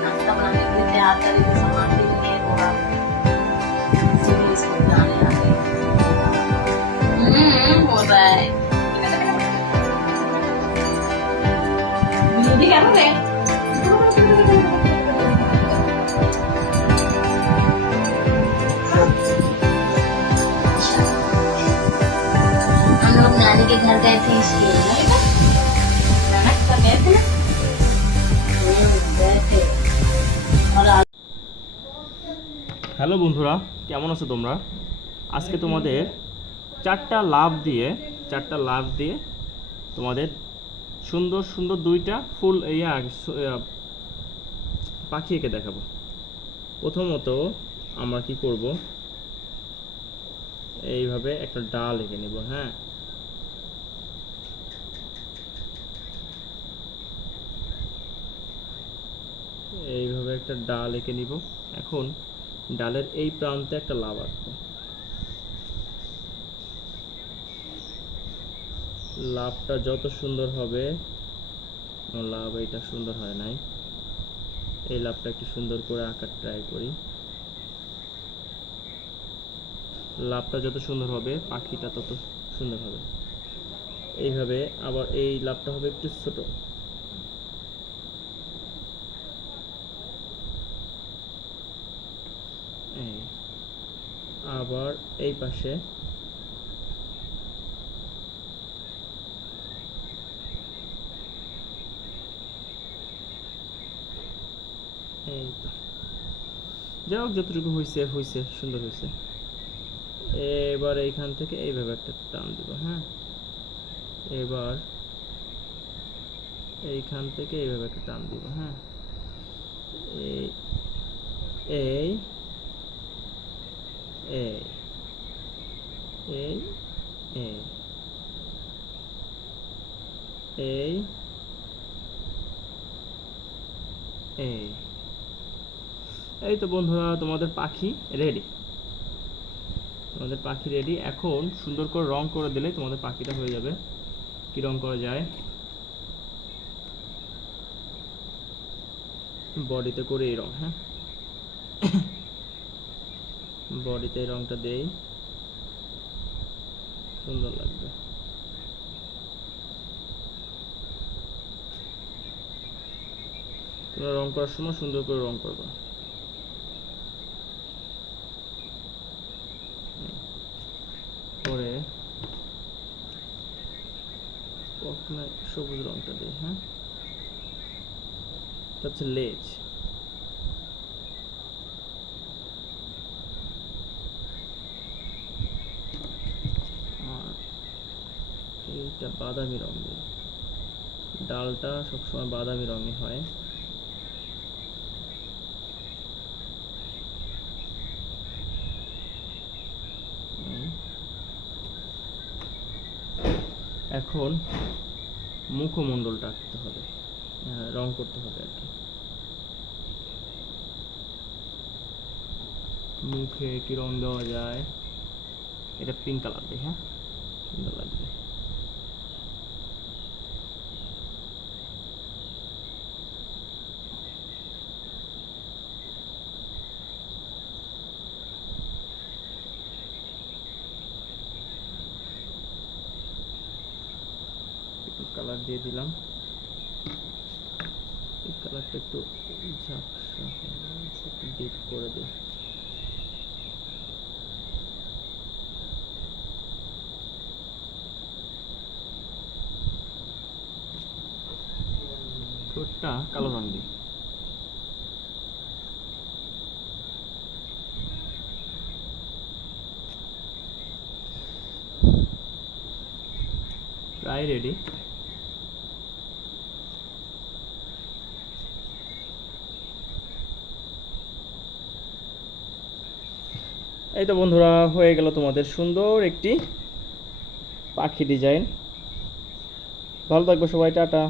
नाश्ता बनाने के लिए तैयार करेंगे सामान के लिए थोड़ा इसीलिए इसको बनाने आए बोल रहा है दीदी क्या बोले हम लोग नानी के घर गए थे इसलिए ना बेटा नाना के घर गए थे ना হ্যালো বন্ধুরা, কেমন আছো তোমরা? আজকে তোমাদের চারটা লাভ দিয়ে তোমাদের সুন্দর সুন্দর দুইটা ফুল পাখি এঁকে দেখাবো। প্রথমত আমরা কি করব, এইভাবে একটা ডাল এঁকে নেব। হ্যাঁ, এইভাবে একটা ডাল এঁকে নিব। এখন ডালের এই প্রান্তে একটা লাভ আঁকবো। লাভটা যত সুন্দর হবে, লাভ এটা সুন্দর হয় নাই, এই লাভটা একটু সুন্দর করে আঁকার ট্রাই করি। লাভটা যত সুন্দর হবে পাখিটা তত সুন্দর হবে। এইভাবে আবার এই লাভটা হবে একটু ছোট। আবার এই পাশে এই তো, যাই হোক, যতটুকু হয়েছে হয়েছে, সুন্দর হয়েছে। এবার এইখান থেকে এইভাবে একটা টান দিব। হ্যাঁ, এবার এইখান থেকে এইভাবে একটা টান দিব। হ্যাঁ, এই এই এই এই এই এই এই এই তো বন্ধুরা, তোমাদের পাখি রেডি। এখন সুন্দর করে রং করে দিলে তোমাদের পাখিটা হয়ে যাবে। কি রং করা যায়? বডিতে করে এই রং। হ্যাঁ, বডিতে এই রংটা দেই, সুন্দর লাগবে। তোমরা রং করার সময় সুন্দর করে রং করবা। পরে সবুজ রংটা দিই। হ্যাঁ, এটা হচ্ছে লেজ। আর এইটা বাদামি রং দিই। ডালটা সবসময় বাদামি রঙে হয়। এখন মুখমণ্ডলটা আঁকতে হবে, রং করতে হবে আর কি। মুখে কি রং দেওয়া যায়? এটা পিঙ্ক কালার দিই। হ্যাঁ, সুন্দর লাগবে। কালার দিয়ে দিলাম। এই কালারটা একটু ঝাপসা, একটু ডিপ করে দিই। ঠোঁটটা কালো রং দিই। প্রায় রেডি। এই তো বন্ধুরা, হয়ে গেল তোমাদের সুন্দর একটি পাখি ডিজাইন। ভালো থাকবে সবাই, টাটা।